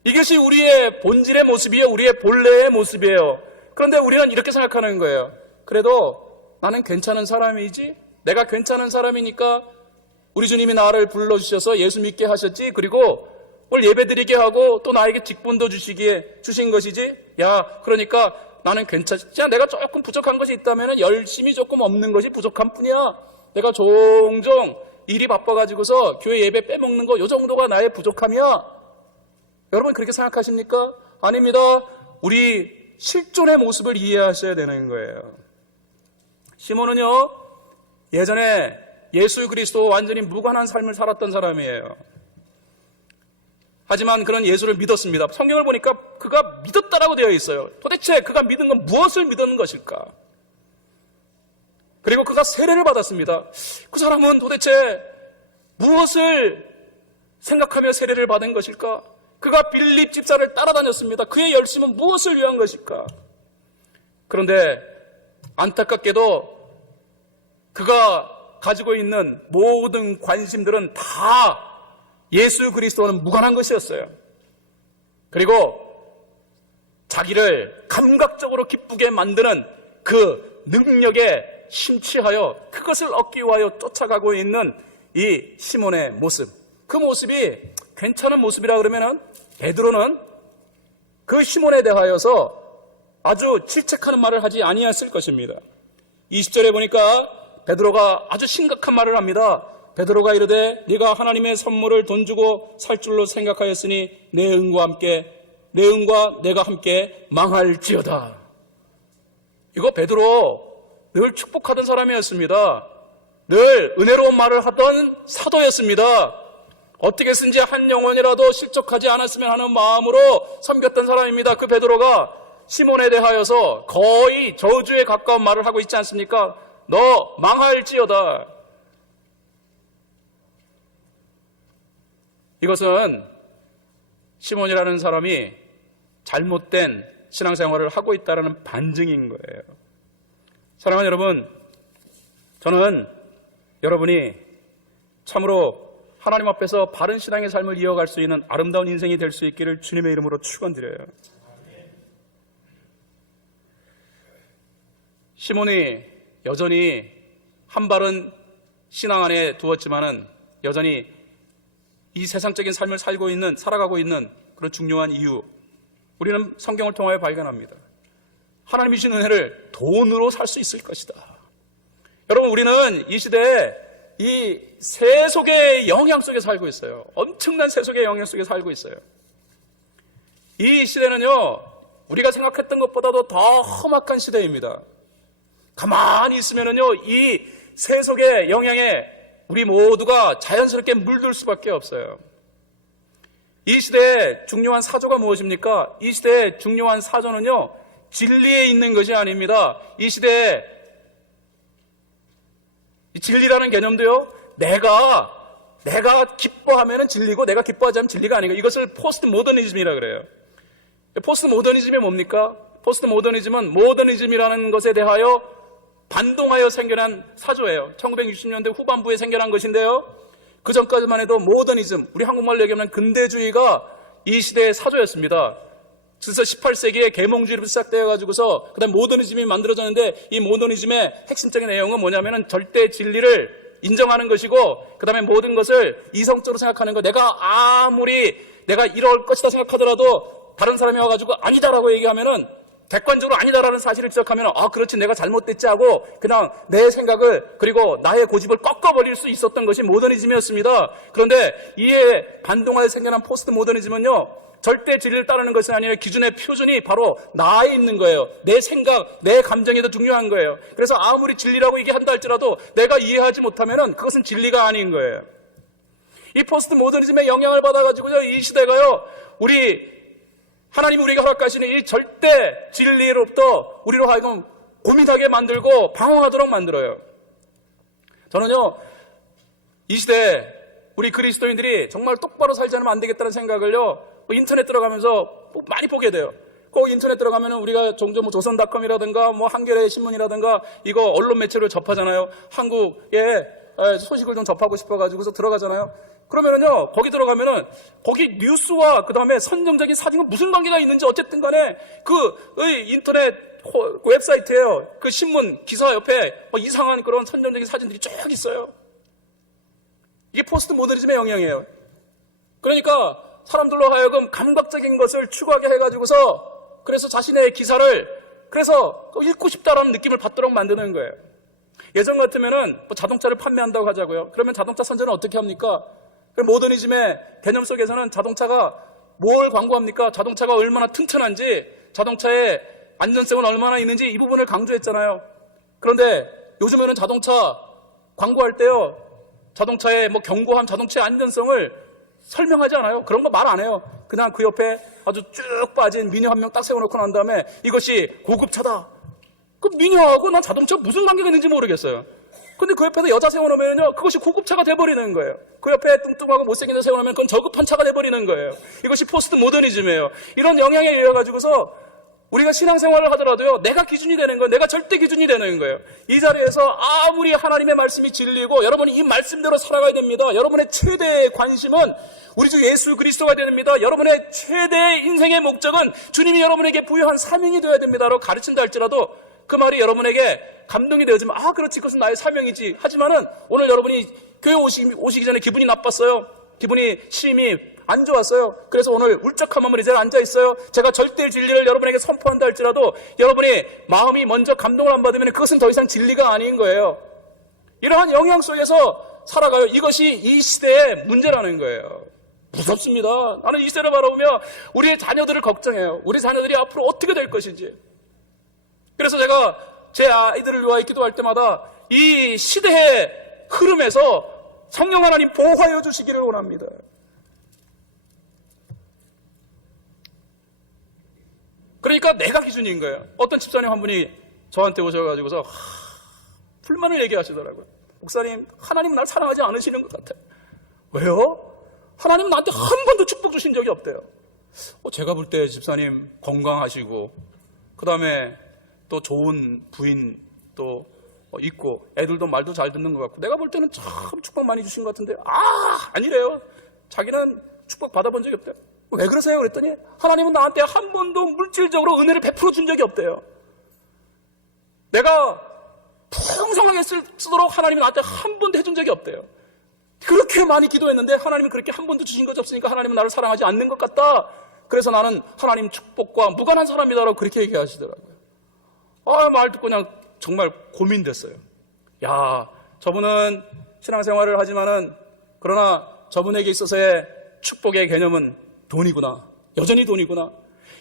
이것이 우리의 본질의 모습이에요. 우리의 본래의 모습이에요. 그런데 우리는 이렇게 생각하는 거예요. 그래도 나는 괜찮은 사람이지? 내가 괜찮은 사람이니까 우리 주님이 나를 불러주셔서 예수 믿게 하셨지? 그리고 오늘 예배드리게 하고 또 나에게 직분도 주시기에 주신 것이지. 야, 그러니까 나는 괜찮지. 내가 조금 부족한 것이 있다면 열심히 조금 없는 것이 부족한 뿐이야. 내가 종종 일이 바빠가지고서 교회 예배 빼먹는 거 요 정도가 나의 부족함이야. 여러분 그렇게 생각하십니까? 아닙니다. 우리 실존의 모습을 이해하셔야 되는 거예요. 시몬은요, 예전에 예수 그리스도 완전히 무관한 삶을 살았던 사람이에요. 하지만 그런 예수를 믿었습니다. 성경을 보니까 그가 믿었다라고 되어 있어요. 도대체 그가 믿은 건 무엇을 믿었는 것일까? 그리고 그가 세례를 받았습니다. 그 사람은 도대체 무엇을 생각하며 세례를 받은 것일까? 그가 빌립 집사를 따라다녔습니다. 그의 열심은 무엇을 위한 것일까? 그런데 안타깝게도 그가 가지고 있는 모든 관심들은 다 예수 그리스도와는 무관한 것이었어요. 그리고 자기를 감각적으로 기쁘게 만드는 그 능력에 심취하여 그것을 얻기 위하여 쫓아가고 있는 이 시몬의 모습, 그 모습이 괜찮은 모습이라 그러면은 베드로는 그 시몬에 대하여서 아주 질책하는 말을 하지 아니했을 것입니다. 20절에 보니까 베드로가 아주 심각한 말을 합니다. 베드로가 이르되 네가 하나님의 선물을 돈 주고 살 줄로 생각하였으니 내 은과 내가 함께 망할지어다. 이거 베드로 늘 축복하던 사람이었습니다. 늘 은혜로운 말을 하던 사도였습니다. 어떻게 쓴지 한 영혼이라도 실족하지 않았으면 하는 마음으로 섬겼던 사람입니다. 그 베드로가 시몬에 대하여서 거의 저주에 가까운 말을 하고 있지 않습니까? 너 망할지어다. 이것은 시몬이라는 사람이 잘못된 신앙생활을 하고 있다는 반증인 거예요. 사랑하는 여러분, 저는 여러분이 참으로 하나님 앞에서 바른 신앙의 삶을 이어갈 수 있는 아름다운 인생이 될 수 있기를 주님의 이름으로 축원드려요. 시몬이 여전히 한 발은 신앙 안에 두었지만은 여전히 이 세상적인 삶을 살아가고 있는 그런 중요한 이유, 우리는 성경을 통하여 발견합니다. 하나님이 주신 은혜를 돈으로 살 수 있을 것이다. 여러분, 우리는 이 시대에 이 세속의 영향 속에 살고 있어요. 엄청난 세속의 영향 속에 살고 있어요. 이 시대는요, 우리가 생각했던 것보다도 더 험악한 시대입니다. 가만히 있으면은요, 이 세속의 영향에 우리 모두가 자연스럽게 물들 수밖에 없어요. 이 시대의 중요한 사조가 무엇입니까? 이 시대의 중요한 사조는요, 진리에 있는 것이 아닙니다. 이 시대에 진리라는 개념도요, 내가 기뻐하면 진리고 내가 기뻐하지 않으면 진리가 아니고, 이것을 포스트 모더니즘이라 그래요. 포스트 모더니즘이 뭡니까? 포스트 모더니즘은 모더니즘이라는 것에 대하여 반동하여 생겨난 사조예요. 1960년대 후반부에 생겨난 것인데요, 그 전까지만 해도 모더니즘, 우리 한국말로 얘기하면 근대주의가 이 시대의 사조였습니다. 그래서 18세기에 계몽주의로 시작되어 가지고서 그다음 모더니즘이 만들어졌는데, 이 모더니즘의 핵심적인 내용은 뭐냐면은 절대 진리를 인정하는 것이고, 그다음에 모든 것을 이성적으로 생각하는 것. 내가 아무리 내가 이럴 것이다 생각하더라도 다른 사람이 와가지고 아니다라고 얘기하면은, 객관적으로 아니다라는 사실을 지적하면, 아, 그렇지, 내가 잘못됐지 하고 그냥 내 생각을, 그리고 나의 고집을 꺾어버릴 수 있었던 것이 모더니즘이었습니다. 그런데 이에 반동하여 생겨난 포스트 모더니즘은요, 절대 진리를 따르는 것이 아니라 기준의 표준이 바로 나에 있는 거예요. 내 생각, 내 감정이 더 중요한 거예요. 그래서 아무리 진리라고 얘기한다 할지라도 내가 이해하지 못하면은 그것은 진리가 아닌 거예요. 이 포스트 모더니즘의 영향을 받아가지고요, 이 시대가요, 하나님이 우리에게 허락하시는 이 절대 진리로부터 우리로 하여금 고민하게 만들고 방황하도록 만들어요. 저는요, 이 시대에 우리 그리스도인들이 정말 똑바로 살지 않으면 안 되겠다는 생각을요, 인터넷 들어가면서 많이 보게 돼요. 그 인터넷 들어가면은 우리가 종종 조선닷컴이라든가 한겨레 신문이라든가 이거 언론 매체로 접하잖아요. 한국의 소식을 좀 접하고 싶어가지고서 들어가잖아요. 그러면은요, 거기 들어가면은 거기 뉴스와 그 다음에 선정적인 사진과 무슨 관계가 있는지 어쨌든 간에 인터넷 웹사이트에요, 그 신문 기사 옆에 이상한 그런 선정적인 사진들이 쫙 있어요. 이게 포스트 모더니즘의 영향이에요. 그러니까 사람들로 하여금 감각적인 것을 추구하게 해가지고서 그래서 자신의 기사를 그래서 읽고 싶다라는 느낌을 받도록 만드는 거예요. 예전 같으면은 뭐 자동차를 판매한다고 하자고요. 그러면 자동차 선전을 어떻게 합니까? 모더니즘의 개념 속에서는 자동차가 뭘 광고합니까? 자동차가 얼마나 튼튼한지, 자동차의 안전성은 얼마나 있는지 이 부분을 강조했잖아요. 그런데 요즘에는 자동차 광고할 때요, 자동차의 뭐 견고함, 자동차의 안전성을 설명하지 않아요. 그런 거 말 안 해요. 그냥 그 옆에 아주 쭉 빠진 미녀 한 명 딱 세워놓고 난 다음에 이것이 고급차다. 그 미녀하고 난 자동차 무슨 관계가 있는지 모르겠어요. 근데 그 옆에서 여자 세워놓으면요, 그것이 고급차가 돼버리는 거예요. 그 옆에 뚱뚱하고 못생긴 데 세워놓으면 그건 저급한 차가 돼버리는 거예요. 이것이 포스트 모더니즘이에요. 이런 영향에 의해 가지고서 우리가 신앙생활을 하더라도요, 내가 기준이 되는 거예요. 내가 절대 기준이 되는 거예요. 이 자리에서 아무리 하나님의 말씀이 진리고 여러분이 이 말씀대로 살아가야 됩니다. 여러분의 최대의 관심은 우리 주 예수 그리스도가 됩니다. 여러분의 최대의 인생의 목적은 주님이 여러분에게 부여한 사명이 되어야 됩니다라고 가르친다 할지라도 그 말이 여러분에게 감동이 되어지면 그렇지, 그것은 나의 사명이지. 하지만은 오늘 여러분이 교회 오시기 전에 기분이 나빴어요. 기분이 심히 안 좋았어요. 그래서 오늘 울적한 이제 앉아있어요. 제가 절대 진리를 여러분에게 선포한다 할지라도 여러분이 마음이 먼저 감동을 안 받으면 그것은 더 이상 진리가 아닌 거예요. 이러한 영향 속에서 살아가요. 이것이 이 시대의 문제라는 거예요. 무섭습니다. 나는 이 시대를 바라보며 우리의 자녀들을 걱정해요. 우리 자녀들이 앞으로 어떻게 될 것인지. 그래서 제가 제 아이들을 위하여 기도할 때마다 이 시대의 흐름에서 성령 하나님 보호하여 주시기를 원합니다. 그러니까 내가 기준인 거예요. 어떤 집사님 한 분이 저한테 오셔가지고서 불만을 얘기하시더라고요. 목사님, 하나님 날 사랑하지 않으시는 것 같아요. 왜요? 하나님 나한테 한 번도 축복 주신 적이 없대요. 제가 볼 때 집사님 건강하시고 그 다음에 또 좋은 부인 또 있고 애들도 말도 잘 듣는 것 같고 내가 볼 때는 참 축복 많이 주신 것 같은데 아니래요. 자기는 축복 받아본 적이 없대요. 왜 그러세요? 그랬더니 하나님은 나한테 한 번도 물질적으로 은혜를 베풀어 준 적이 없대요. 내가 풍성하게 쓰도록 하나님이 나한테 한 번도 해준 적이 없대요. 그렇게 많이 기도했는데 하나님은 그렇게 한 번도 주신 것이 없으니까 하나님은 나를 사랑하지 않는 것 같다. 그래서 나는 하나님 축복과 무관한 사람이다라고 그렇게 얘기하시더라고요. 말 듣고 그냥 정말 고민됐어요. 저분은 신앙생활을 하지만은 그러나 저분에게 있어서의 축복의 개념은 돈이구나. 여전히 돈이구나.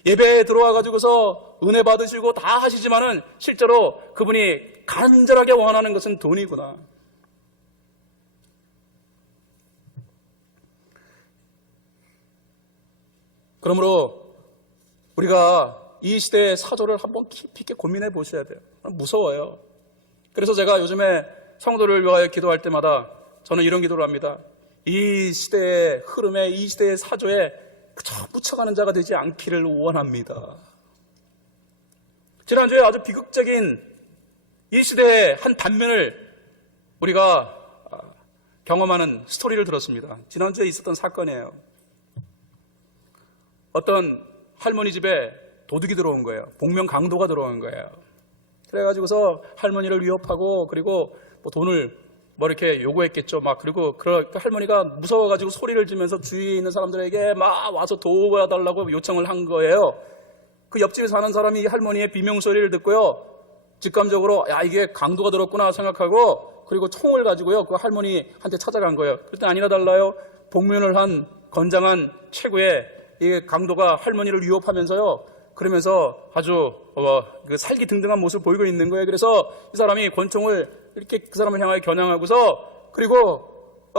예배에 들어와 가지고서 은혜 받으시고 다 하시지만은 실제로 그분이 간절하게 원하는 것은 돈이구나. 그러므로 우리가 이 시대의 사조를 한번 깊이 있게 고민해 보셔야 돼요. 무서워요. 그래서 제가 요즘에 성도를 위하여 기도할 때마다 저는 이런 기도를 합니다. 이 시대의 흐름에, 이 시대의 사조에 그저 묻혀가는 자가 되지 않기를 원합니다. 지난주에 아주 비극적인 이 시대의 한 단면을 우리가 경험하는 스토리를 들었습니다. 지난주에 있었던 사건이에요. 어떤 할머니 집에 도둑이 들어온 거예요. 복면 강도가 들어온 거예요. 그래가지고서 할머니를 위협하고 그리고 뭐 돈을 이렇게 요구했겠죠. 그리고 그 할머니가 무서워가지고 소리를 지면서 주위에 있는 사람들에게 와서 도와달라고 요청을 한 거예요. 그 옆집에 사는 사람이 이 할머니의 비명소리를 듣고요. 직감적으로 이게 강도가 들었구나 생각하고 그리고 총을 가지고요. 그 할머니한테 찾아간 거예요. 그랬더니 아니나 달라요. 복면을 한 건장한 최고의 이 강도가 할머니를 위협하면서요. 그러면서 아주 살기등등한 모습을 보이고 있는 거예요. 그래서 이 사람이 권총을 이렇게 그 사람을 향하여 겨냥하고서 그리고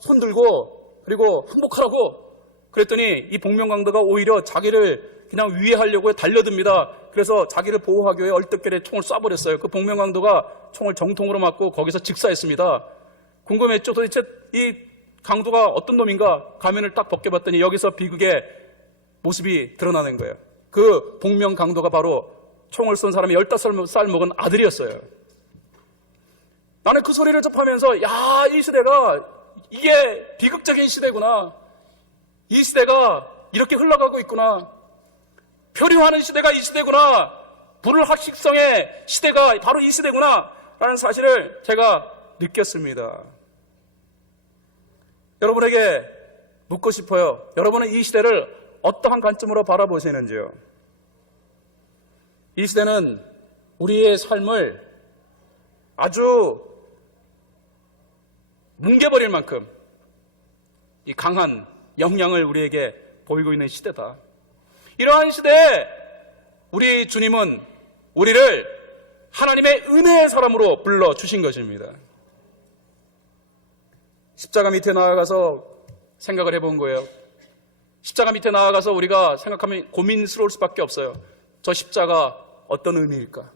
손들고 그리고 항복하라고 그랬더니 이 복면 강도가 오히려 자기를 그냥 위해하려고 달려듭니다. 그래서 자기를 보호하기 위해 얼떨결에 총을 쏴버렸어요. 그 복면 강도가 총을 정통으로 맞고 거기서 직사했습니다. 궁금했죠? 도대체 이 강도가 어떤 놈인가? 가면을 딱 벗겨봤더니 여기서 비극의 모습이 드러나는 거예요. 그 복면 강도가 바로 총을 쏜 사람이 15살 먹은 아들이었어요. 나는 그 소리를 접하면서 이 시대가 이게 비극적인 시대구나. 이 시대가 이렇게 흘러가고 있구나. 표류하는 시대가 이 시대구나. 불학식성의 시대가 바로 이 시대구나 라는 사실을 제가 느꼈습니다. 여러분에게 묻고 싶어요. 여러분은 이 시대를 어떠한 관점으로 바라보시는지요? 이 시대는 우리의 삶을 아주 뭉개버릴 만큼 이 강한 영향을 우리에게 보이고 있는 시대다. 이러한 시대에 우리 주님은 우리를 하나님의 은혜의 사람으로 불러주신 것입니다. 십자가 밑에 나아가서 생각을 해본 거예요. 십자가 밑에 나아가서 우리가 생각하면 고민스러울 수밖에 없어요. 저 십자가 어떤 의미일까?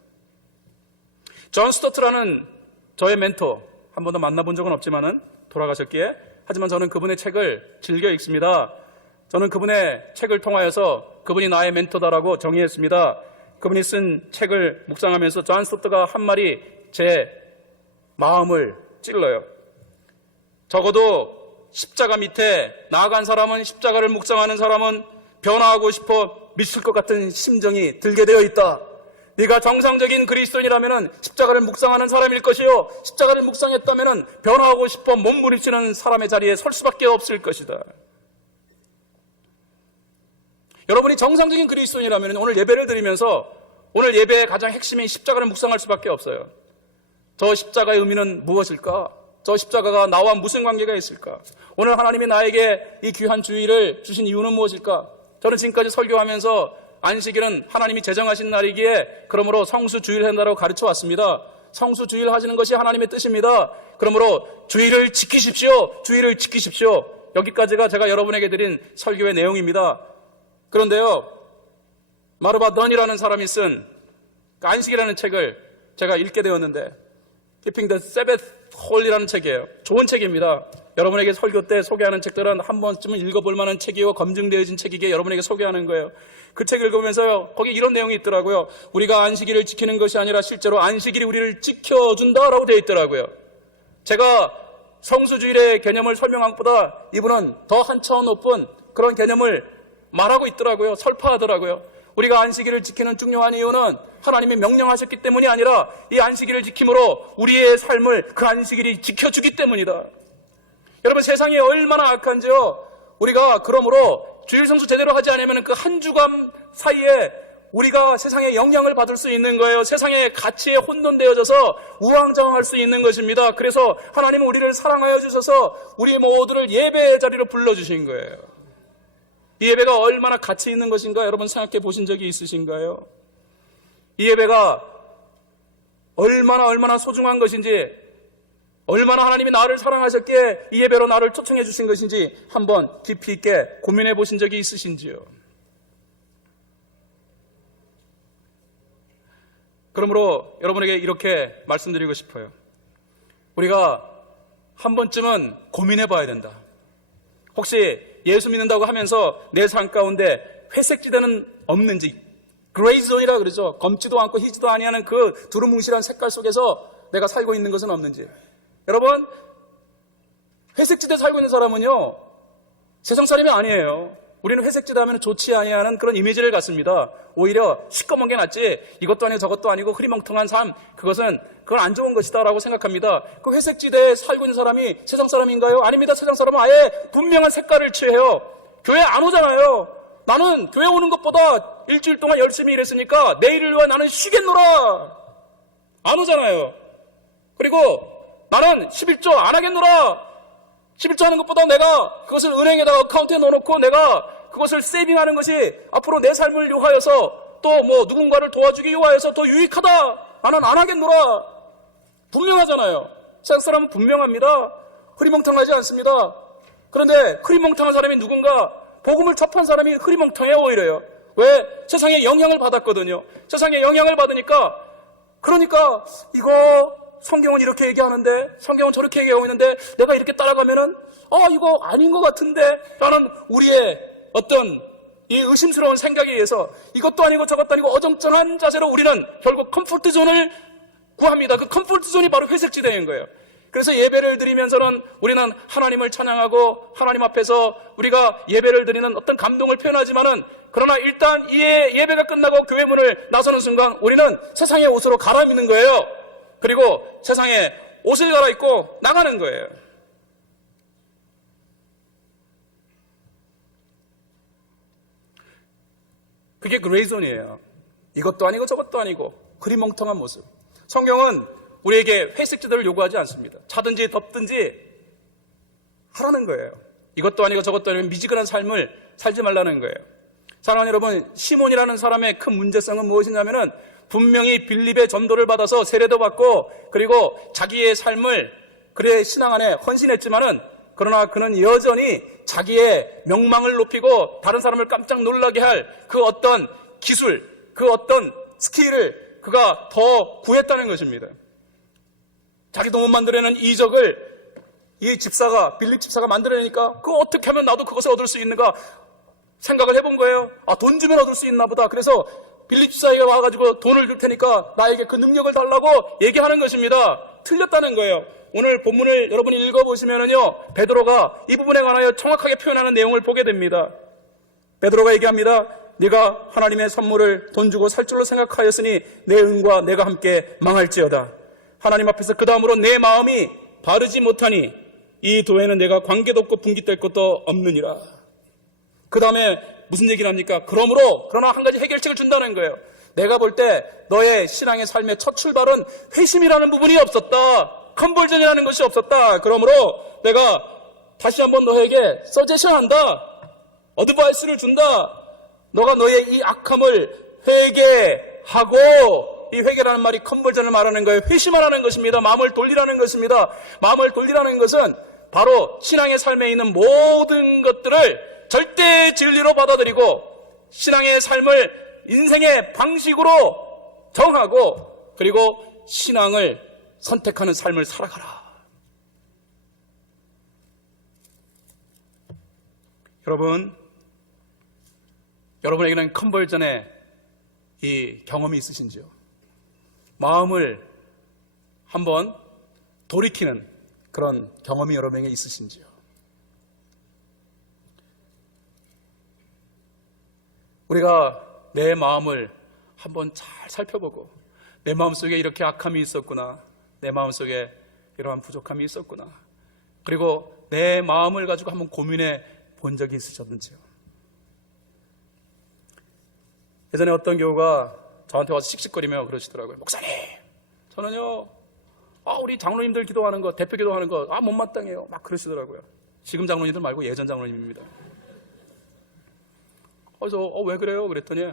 존 스토트라는 저의 멘토, 한 번도 만나본 적은 없지만은 돌아가셨기에, 하지만 저는 그분의 책을 즐겨 읽습니다. 저는 그분의 책을 통하여서 그분이 나의 멘토다라고 정의했습니다. 그분이 쓴 책을 묵상하면서 존 스토트가 한 말이 제 마음을 찔러요. 적어도 십자가 밑에 나아간 사람은, 십자가를 묵상하는 사람은 변화하고 싶어 미칠 것 같은 심정이 들게 되어 있다. 네가 정상적인 그리스도인이라면 십자가를 묵상하는 사람일 것이요, 십자가를 묵상했다면 변화하고 싶어 몸부림치는 사람의 자리에 설 수밖에 없을 것이다. 여러분이 정상적인 그리스도인이라면 오늘 예배를 드리면서 오늘 예배의 가장 핵심인 십자가를 묵상할 수밖에 없어요. 저 십자가의 의미는 무엇일까? 저 십자가가 나와 무슨 관계가 있을까? 오늘 하나님이 나에게 이 귀한 주일을 주신 이유는 무엇일까? 저는 지금까지 설교하면서 안식일은 하나님이 제정하신 날이기에 그러므로 성수주일 한다고 가르쳐 왔습니다. 성수주일 하시는 것이 하나님의 뜻입니다. 그러므로 주일을 지키십시오. 주일을 지키십시오. 여기까지가 제가 여러분에게 드린 설교의 내용입니다. 그런데요, 마르바 던이라는 사람이 쓴 안식이라는 책을 제가 읽게 되었는데, Keeping the Sabbath Holy라는 책이에요. 좋은 책입니다. 여러분에게 설교 때 소개하는 책들은 한 번쯤은 읽어볼 만한 책이고 검증되어진 책이기에 여러분에게 소개하는 거예요. 그 책을 읽으면서요, 거기 이런 내용이 있더라고요. 우리가 안식일을 지키는 것이 아니라 실제로 안식일이 우리를 지켜준다라고 되어 있더라고요. 제가 성수주일의 개념을 설명한 것보다 이분은 더 한 차원 높은 그런 개념을 말하고 있더라고요. 설파하더라고요. 우리가 안식일을 지키는 중요한 이유는 하나님이 명령하셨기 때문이 아니라 이 안식일을 지킴으로 우리의 삶을 그 안식일이 지켜주기 때문이다. 여러분, 세상이 얼마나 악한지요. 우리가 그러므로 주일 성수 제대로 하지 않으면 그 한 주간 사이에 우리가 세상에 영향을 받을 수 있는 거예요. 세상의 가치에 혼돈되어져서 우왕좌왕할 수 있는 것입니다. 그래서 하나님은 우리를 사랑하여 주셔서 우리 모두를 예배의 자리로 불러주신 거예요. 이 예배가 얼마나 가치 있는 것인가 여러분 생각해 보신 적이 있으신가요? 이 예배가 얼마나 소중한 것인지, 얼마나 하나님이 나를 사랑하셨기에 이 예배로 나를 초청해 주신 것인지 한번 깊이 있게 고민해 보신 적이 있으신지요? 그러므로 여러분에게 이렇게 말씀드리고 싶어요. 우리가 한 번쯤은 고민해 봐야 된다. 혹시 예수 믿는다고 하면서 내 삶 가운데 회색지대는 없는지, 그레이존이라 그러죠. 검지도 않고 희지도 아니하는 그 두루뭉실한 색깔 속에서 내가 살고 있는 것은 없는지. 여러분, 회색지대에 살고 있는 사람은요, 세상 사람이 아니에요. 우리는 회색지대 하면 좋지 아니하는 그런 이미지를 갖습니다. 오히려 시꺼먼 게 낫지, 이것도 아니고 저것도 아니고 흐리멍텅한 삶, 그건 안 좋은 것이다 라고 생각합니다. 그 회색지대에 살고 있는 사람이 세상 사람인가요? 아닙니다. 세상 사람은 아예 분명한 색깔을 취해요. 교회 안 오잖아요. 나는 교회 오는 것보다 일주일 동안 열심히 일했으니까 내일을 위해 나는 쉬겠노라. 안 오잖아요. 그리고 나는 11조 안 하겠노라. 11조 하는 것보다 내가 그것을 은행에다가 어카운트에 넣어놓고 내가 그것을 세이빙하는 것이 앞으로 내 삶을 요하여서 또 누군가를 도와주기 요하여서 더 유익하다. 나는 안 하겠노라. 분명하잖아요. 세상 사람은 분명합니다. 흐리멍텅하지 않습니다. 그런데 흐리멍텅한 사람이 누군가, 복음을 접한 사람이 흐리멍텅해 오히려요. 왜? 세상에 영향을 받았거든요. 세상에 영향을 받으니까, 그러니까 이거 성경은 이렇게 얘기하는데, 성경은 저렇게 얘기하고 있는데 내가 이렇게 따라가면은 이거 아닌 것 같은데 라는 우리의 어떤 이 의심스러운 생각에 의해서 이것도 아니고 저것도 아니고 어정쩡한 자세로 우리는 결국 컴포트 존을 구합니다. 그 컴포트 존이 바로 회색지대인 거예요. 그래서 예배를 드리면서는 우리는 하나님을 찬양하고 하나님 앞에서 우리가 예배를 드리는 어떤 감동을 표현하지만은, 그러나 일단 이 예배가 끝나고 교회 문을 나서는 순간 우리는 세상의 옷으로 갈아입는 거예요. 그리고 세상에 옷을 갈아입고 나가는 거예요. 그게 그레이존이에요. 이것도 아니고 저것도 아니고 흐리멍텅한 모습. 성경은 우리에게 회색 지도를 요구하지 않습니다. 차든지 덥든지 하라는 거예요. 이것도 아니고 저것도 아니고 미지근한 삶을 살지 말라는 거예요. 사랑하는 여러분, 시몬이라는 사람의 큰 문제성은 무엇이냐면은 분명히 빌립의 전도를 받아서 세례도 받고 그리고 자기의 삶을 그의 신앙 안에 헌신했지만은 그러나 그는 여전히 자기의 명망을 높이고 다른 사람을 깜짝 놀라게 할 그 어떤 기술, 그 어떤 스킬을 그가 더 구했다는 것입니다. 자기도 못 만들어내는 이적을 이 집사가, 빌립 집사가 만들어내니까 그거 어떻게 하면 나도 그것을 얻을 수 있는가 생각을 해본 거예요. 돈 주면 얻을 수 있나 보다. 그래서 빌립 집사에게 와가지고 돈을 줄 테니까 나에게 그 능력을 달라고 얘기하는 것입니다. 틀렸다는 거예요. 오늘 본문을 여러분이 읽어보시면요, 베드로가 이 부분에 관하여 정확하게 표현하는 내용을 보게 됩니다. 베드로가 얘기합니다. 네가 하나님의 선물을 돈 주고 살 줄로 생각하였으니 내 은과 내가 함께 망할지어다. 하나님 앞에서 그 다음으로 내 마음이 바르지 못하니 이 도에는 내가 관계도 없고 분깃될 것도 없느니라. 그 다음에 무슨 얘기를 합니까? 그러나 한 가지 해결책을 준다는 거예요. 내가 볼 때 너의 신앙의 삶의 첫 출발은 회심이라는 부분이 없었다. 컨버전이라는 것이 없었다. 그러므로 내가 다시 한번 너에게 서제션한다. 어드바이스를 준다. 너가 너의 이 악함을 회개하고, 이 회개라는 말이 컨버전을 말하는 거예요. 회심하라는 것입니다. 마음을 돌리라는 것입니다. 마음을 돌리라는 것은 바로 신앙의 삶에 있는 모든 것들을 절대 진리로 받아들이고 신앙의 삶을 인생의 방식으로 정하고 그리고 신앙을 선택하는 삶을 살아가라. 여러분에게는 컨버전의 이 경험이 있으신지요? 마음을 한번 돌이키는 그런 경험이 여러분에게 있으신지요? 우리가 내 마음을 한번 잘 살펴보고 내 마음속에 이렇게 악함이 있었구나, 내 마음속에 이러한 부족함이 있었구나, 그리고 내 마음을 가지고 한번 고민해 본 적이 있으셨는지요? 예전에 어떤 교우가 저한테 와서 씩씩거리며 그러시더라고요. 목사님, 저는요 우리 장로님들 기도하는 거, 대표 기도하는 거 못마땅해요. 막 그러시더라고요. 지금 장로님들 말고 예전 장로님입니다. 그래서 왜 그래요? 그랬더니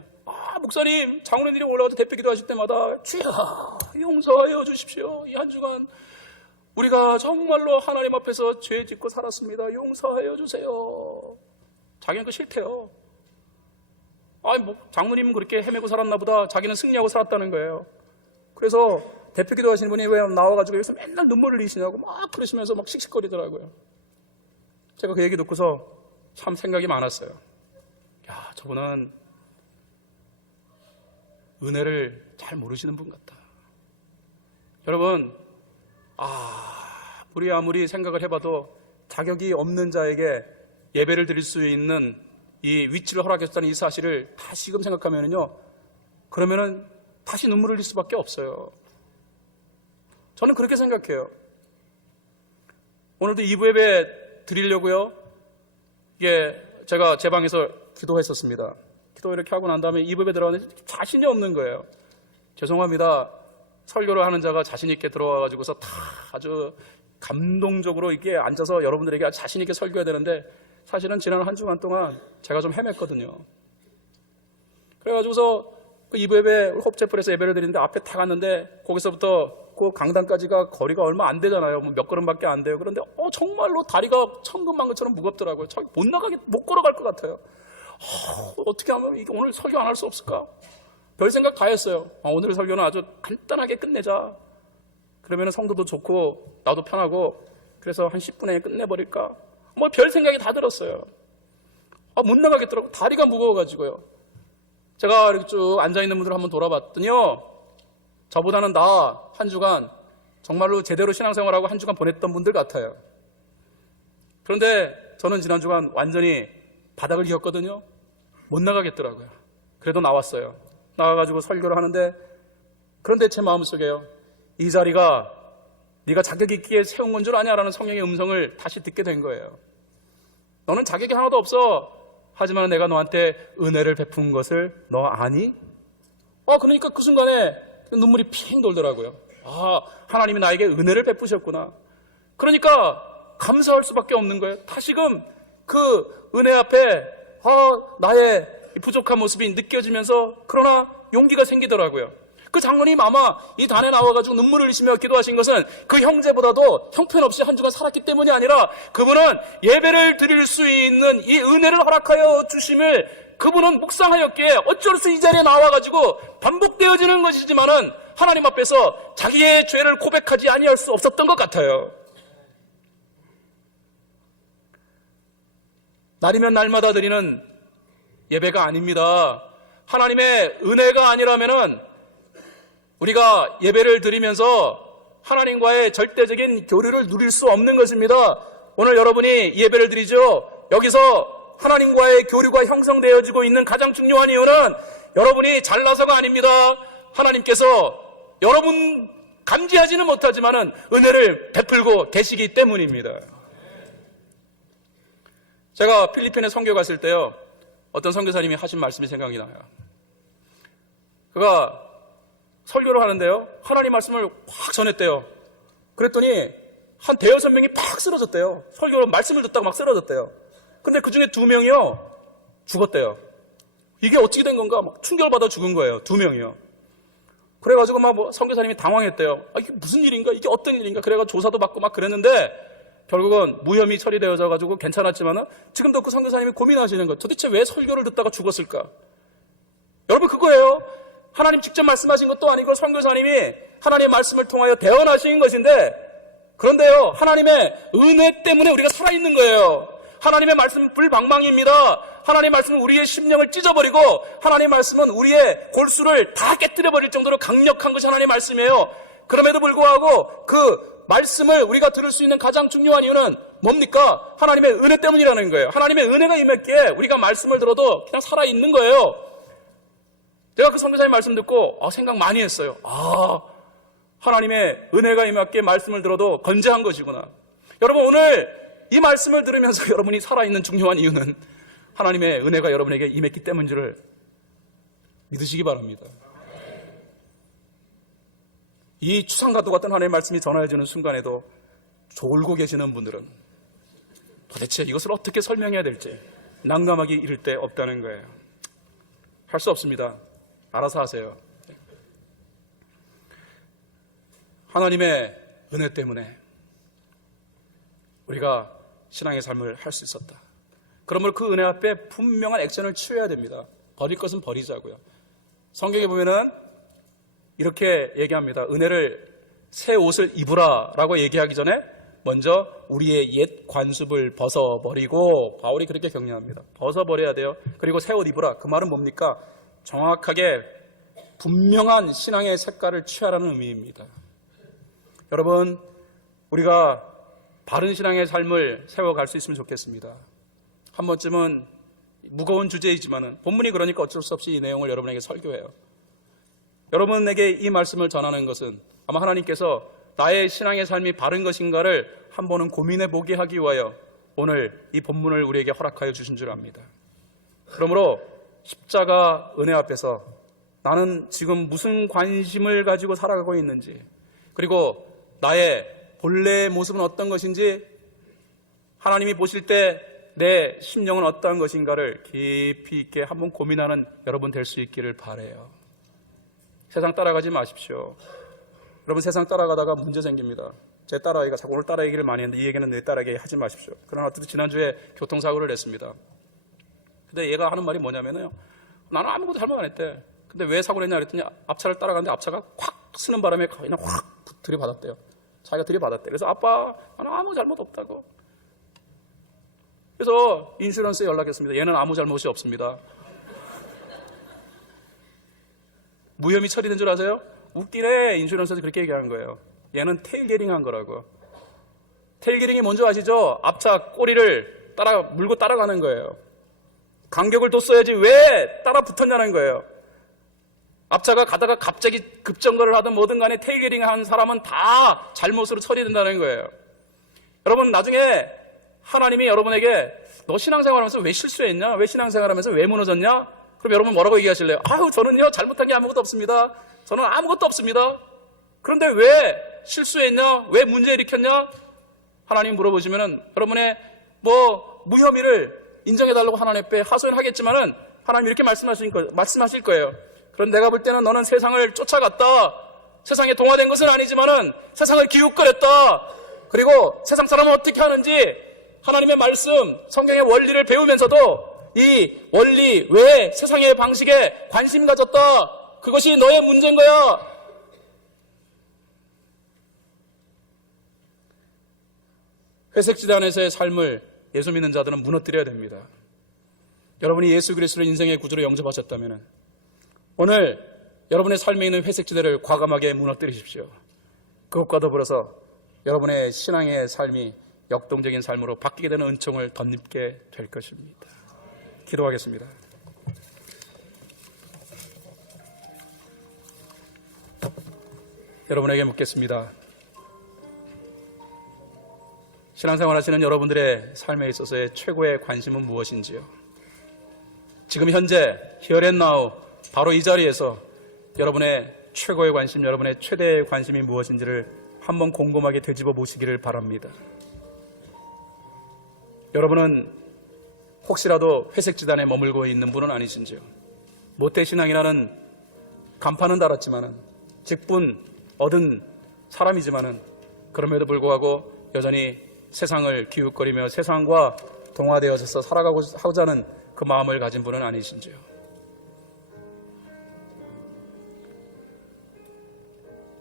목사님, 장로님들이 올라가서 대표 기도하실 때마다 주여 용서하여 주십시오. 이 한 주간 우리가 정말로 하나님 앞에서 죄 짓고 살았습니다. 용서하여 주세요. 자기는 그거 싫대요. 장로님은 그렇게 헤매고 살았나 보다. 자기는 승리하고 살았다는 거예요. 그래서 대표 기도하시는 분이 왜 나와가지고 여기서 맨날 눈물을 흘리시냐고 막 그러시면서 막 씩씩거리더라고요. 제가 그 얘기 듣고서 참 생각이 많았어요. 야, 저분은 은혜를 잘 모르시는 분 같다. 여러분, 우리 아무리 생각을 해봐도 자격이 없는 자에게 예배를 드릴 수 있는 이 위치를 허락했다는 이 사실을 다시금 생각하면요, 그러면은 다시 눈물을 흘릴 수밖에 없어요. 저는 그렇게 생각해요. 오늘도 2부 예배 드리려고요, 이게 제가 제 방에서 기도했었습니다. 기도 이렇게 하고 난 다음에 2부 예배 들어가는데 자신이 없는 거예요. 죄송합니다. 설교를 하는 자가 자신 있게 들어와가지고서 다 아주 감동적으로 이렇게 앉아서 여러분들에게 아주 자신 있게 설교해야 되는데, 사실은 지난 한 주간 동안 제가 좀 헤맸거든요. 그래가지고서 그 2부 예배 홉채플에서 예배를 드리는데 앞에 다 갔는데 거기서부터 그 강당까지가 거리가 얼마 안 되잖아요. 몇 걸음밖에 안 돼요. 그런데 정말로 다리가 천근만근처럼 무겁더라고요. 못 걸어갈 것 같아요. 어떻게 하면 이게 오늘 설교 안 할 수 없을까? 별 생각 다 했어요. 오늘 설교는 아주 간단하게 끝내자. 그러면 성도도 좋고 나도 편하고, 그래서 한 10분에 끝내버릴까? 별 생각이 다 들었어요. 못 나가겠더라고요. 다리가 무거워가지고요. 제가 이렇게 쭉 앉아있는 분들을 한번 돌아봤더니요, 저보다는 나 한 주간 정말로 제대로 신앙생활하고 한 주간 보냈던 분들 같아요. 그런데 저는 지난 주간 완전히 바닥을 이었거든요. 못 나가겠더라고요. 그래도 나왔어요. 나와가지고 설교를 하는데, 그런데 제 마음속에요, 이 자리가 네가 자격 있기에 세운 건 줄 아냐라는 성령의 음성을 다시 듣게 된 거예요. 너는 자격이 하나도 없어. 하지만 내가 너한테 은혜를 베푼 것을 너 아니? 그러니까 그 순간에 눈물이 핑 돌더라고요. 하나님이 나에게 은혜를 베푸셨구나. 그러니까 감사할 수밖에 없는 거예요. 다시금 그 은혜 앞에 나의 부족한 모습이 느껴지면서 그러나 용기가 생기더라고요. 그 장로님 아마 이 단에 나와가지고 눈물을 흘리시며 기도하신 것은 그 형제보다도 형편없이 한 주간 살았기 때문이 아니라 그분은 예배를 드릴 수 있는 이 은혜를 허락하여 주심을 그분은 묵상하였기에 어쩔 수 이 자리에 나와가지고 반복되어지는 것이지만은 하나님 앞에서 자기의 죄를 고백하지 아니할 수 없었던 것 같아요. 날이면 날마다 드리는 예배가 아닙니다. 하나님의 은혜가 아니라면은 우리가 예배를 드리면서 하나님과의 절대적인 교류를 누릴 수 없는 것입니다. 오늘 여러분이 예배를 드리죠. 여기서 하나님과의 교류가 형성되어지고 있는 가장 중요한 이유는 여러분이 잘나서가 아닙니다. 하나님께서 여러분 감지하지는 못하지만은 은혜를 베풀고 계시기 때문입니다. 제가 필리핀에 선교 갔을 때요, 어떤 선교사님이 하신 말씀이 생각이 나요. 그가 설교를 하는데요, 하나님 말씀을 확 전했대요. 그랬더니 한 대여섯 명이 팍 쓰러졌대요. 설교 말씀을 듣다가 막 쓰러졌대요. 근데 그 중에 2명이요 죽었대요. 이게 어떻게 된 건가? 막 충격받아 죽은 거예요. 2명이요. 그래가지고 막 선교사님이 당황했대요. 이게 무슨 일인가? 이게 어떤 일인가? 그래가지고 조사도 받고 막 그랬는데 결국은 무혐의 처리되어져가지고 괜찮았지만은 지금도 그 선교사님이 고민하시는 거예요. 도대체 왜 설교를 듣다가 죽었을까? 여러분 그거예요. 하나님 직접 말씀하신 것도 아니고 선교사님이 하나님의 말씀을 통하여 대언하신 것인데, 그런데요, 하나님의 은혜 때문에 우리가 살아있는 거예요. 하나님의 말씀은 불방망이입니다. 하나님의 말씀은 우리의 심령을 찢어버리고 하나님의 말씀은 우리의 골수를 다 깨뜨려버릴 정도로 강력한 것이 하나님의 말씀이에요. 그럼에도 불구하고 그 말씀을 우리가 들을 수 있는 가장 중요한 이유는 뭡니까? 하나님의 은혜 때문이라는 거예요. 하나님의 은혜가 임했기에 우리가 말씀을 들어도 그냥 살아있는 거예요. 제가 그 선교사님 말씀 듣고 생각 많이 했어요. 하나님의 은혜가 임했기에 말씀을 들어도 건재한 것이구나. 여러분 오늘 이 말씀을 들으면서 여러분이 살아있는 중요한 이유는 하나님의 은혜가 여러분에게 임했기 때문인 줄을 믿으시기 바랍니다. 이 추상과도 같은 하나님의 말씀이 전해지는 순간에도 졸고 계시는 분들은 도대체 이것을 어떻게 설명해야 될지 난감하기 이를 데 없다는 거예요. 할 수 없습니다. 알아서 하세요. 하나님의 은혜 때문에 우리가 신앙의 삶을 할 수 있었다. 그러므로 그 은혜 앞에 분명한 액션을 취해야 됩니다. 버릴 것은 버리자고요. 성경에 보면은 이렇게 얘기합니다. 은혜를 새 옷을 입으라 라고 얘기하기 전에 먼저 우리의 옛 관습을 벗어버리고, 바울이 그렇게 격려합니다. 벗어버려야 돼요. 그리고 새 옷 입으라. 그 말은 뭡니까? 정확하게 분명한 신앙의 색깔을 취하라는 의미입니다. 여러분, 우리가 바른 신앙의 삶을 세워갈 수 있으면 좋겠습니다. 한 번쯤은 무거운 주제이지만은 본문이 그러니까 어쩔 수 없이 이 내용을 여러분에게 설교해요. 여러분에게 이 말씀을 전하는 것은 아마 하나님께서 나의 신앙의 삶이 바른 것인가를 한 번은 고민해 보게 하기 위하여 오늘 이 본문을 우리에게 허락하여 주신 줄 압니다. 그러므로 십자가 은혜 앞에서 나는 지금 무슨 관심을 가지고 살아가고 있는지, 그리고 나의 본래의 모습은 어떤 것인지, 하나님이 보실 때 내 심령은 어떠한 것인가를 깊이 있게 한번 고민하는 여러분 될 수 있기를 바라요. 세상 따라가지 마십시오. 여러분 세상 따라가다가 문제 생깁니다. 제 딸아이가 자꾸 오늘 딸아이 얘기를 많이 했는데 이 얘기는 내 딸에게 하지 마십시오. 그러나 어쨌든 지난주에 교통사고를 냈습니다. 근데 얘가 하는 말이 뭐냐면요, 나는 아무것도 잘못 안 했대. 근데 왜 사고를 했냐 그랬더니 앞차를 따라가는데 앞차가 확 쓰는 바람에 그냥 확 들이받았대요. 자기가 들이받았대. 그래서 아빠, 나는 아무 잘못 없다고. 그래서 인슈런스에 연락했습니다. 얘는 아무 잘못이 없습니다. 무혐의 처리된 줄 아세요? 웃기네. 인슈런스에서 그렇게 얘기하는 거예요. 얘는 테일게링 한 거라고. 테일게링이 뭔지 아시죠? 앞차 꼬리를 물고 따라가는 거예요. 간격을 뒀어야지 왜 따라 붙었냐는 거예요. 앞차가 가다가 갑자기 급정거를 하든 뭐든 간에 테일게링 한 사람은 다 잘못으로 처리된다는 거예요. 여러분 나중에 하나님이 여러분에게 너 신앙생활하면서 왜 실수했냐? 왜 신앙생활하면서 왜 무너졌냐? 그럼 여러분 뭐라고 얘기하실래요? 아유, 저는요 잘못한 게 아무것도 없습니다. 저는 아무것도 없습니다. 그런데 왜 실수했냐? 왜 문제 일으켰냐? 하나님 물어보시면은 여러분의 무혐의를 인정해달라고 하나님 앞에 하소연하겠지만은 하나님 이렇게 말씀하실 거예요. 그럼 내가 볼 때는 너는 세상을 쫓아갔다. 세상에 동화된 것은 아니지만은 세상을 기웃거렸다. 그리고 세상 사람은 어떻게 하는지 하나님의 말씀, 성경의 원리를 배우면서도 이 원리 외에 세상의 방식에 관심 가졌다. 그것이 너의 문제인 거야. 회색지대 안에서의 삶을 예수 믿는 자들은 무너뜨려야 됩니다. 여러분이 예수 그리스도를 인생의 구주로 영접하셨다면 오늘 여러분의 삶에 있는 회색지대를 과감하게 무너뜨리십시오. 그것과 더불어서 여러분의 신앙의 삶이 역동적인 삶으로 바뀌게 되는 은총을 덧입게 될 것입니다. 기도하겠습니다. 여러분에게 묻겠습니다. 신앙생활 하시는 여러분들의 삶에 있어서의 최고의 관심은 무엇인지요? 지금 현재 here and now 바로 이 자리에서 여러분의 최고의 관심, 여러분의 최대의 관심이 무엇인지를 한번 곰곰하게 되짚어 보시기를 바랍니다. 여러분은 혹시라도 회색지단에 머물고 있는 분은 아니신지요? 모태신앙이라는 간판은 달았지만은 직분 얻은 사람이지만은 그럼에도 불구하고 여전히 세상을 기웃거리며 세상과 동화되어져서 살아가고자 하는 그 마음을 가진 분은 아니신지요?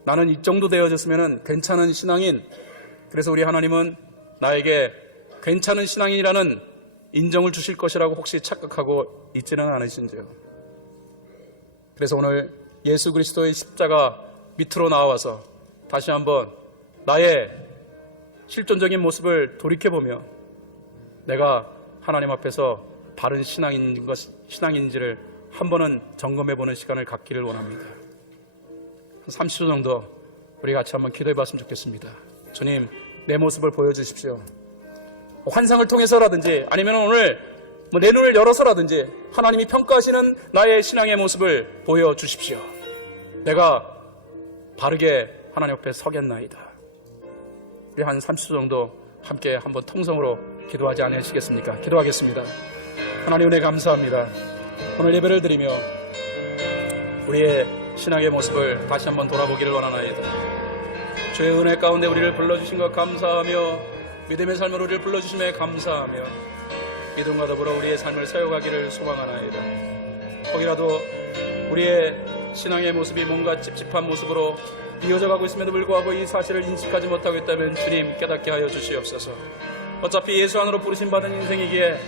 나는 이 정도 되어졌으면 괜찮은 신앙인, 그래서 우리 하나님은 나에게 괜찮은 신앙인이라는 인정을 주실 것이라고 혹시 착각하고 있지는 않으신지요? 그래서 오늘 예수 그리스도의 십자가 밑으로 나와서 다시 한번 나의 실존적인 모습을 돌이켜보며 내가 하나님 앞에서 바른 신앙인지를 한 번은 점검해보는 시간을 갖기를 원합니다. 한 30초 정도 우리 같이 한번 기도해봤으면 좋겠습니다. 주님, 내 모습을 보여주십시오. 환상을 통해서라든지 아니면 오늘 내 눈을 열어서라든지 하나님이 평가하시는 나의 신앙의 모습을 보여주십시오. 내가 바르게 하나님 앞에 서겠나이다. 우리 한 30초 정도 함께 한번 통성으로 기도하지 않으시겠습니까? 기도하겠습니다. 하나님 은혜 감사합니다. 오늘 예배를 드리며 우리의 신앙의 모습을 다시 한번 돌아보기를 원하나이다. 주의 은혜 가운데 우리를 불러주신 것 감사하며 믿음의 삶으로 우리를 불러주심에 감사하며 믿음과 더불어 우리의 삶을 세워가기를 소망하나이다. 혹이라도 우리의 신앙의 모습이 뭔가 찝찝한 모습으로 이어져 가고 있음에도 불구하고 이 사실을 인식하지 못하고 있다면 주님 깨닫게 하여 주시옵소서. 어차피 예수 안으로 부르심받은 인생이기에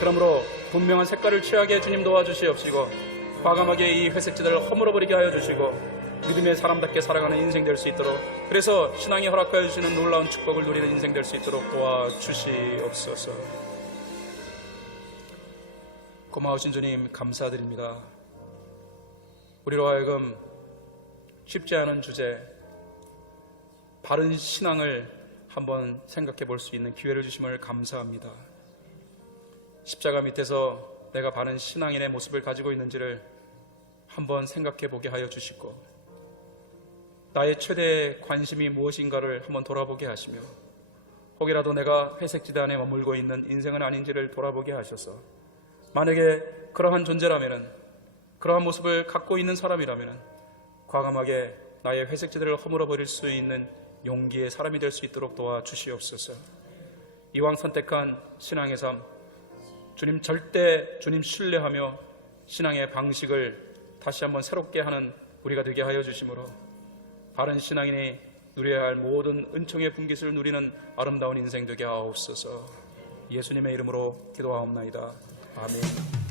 그러므로 분명한 색깔을 취하게 주님 도와주시옵시고 과감하게 이 회색지대를 허물어버리게 하여 주시고 믿음의 사람답게 살아가는 인생 될 수 있도록, 그래서 신앙이 허락하여 주시는 놀라운 축복을 누리는 인생 될 수 있도록 도와주시옵소서. 고마우신 주님 감사드립니다. 우리로 하여금 쉽지 않은 주제, 바른 신앙을 한번 생각해 볼 수 있는 기회를 주심을 감사합니다. 십자가 밑에서 내가 바른 신앙인의 모습을 가지고 있는지를 한번 생각해 보게 하여 주시고 나의 최대의 관심이 무엇인가를 한번 돌아보게 하시며 혹이라도 내가 회색지대 안에 머물고 있는 인생은 아닌지를 돌아보게 하셔서 만약에 그러한 존재라면, 그러한 모습을 갖고 있는 사람이라면 과감하게 나의 회색지대를 허물어버릴 수 있는 용기의 사람이 될 수 있도록 도와주시옵소서. 이왕 선택한 신앙의 삶, 주님 절대 주님 신뢰하며 신앙의 방식을 다시 한번 새롭게 하는 우리가 되게 하여 주심으로 바른 신앙인이 누려야 할 모든 은총의 분깃을 누리는 아름다운 인생 되게 하옵소서. 예수님의 이름으로 기도하옵나이다. 아멘.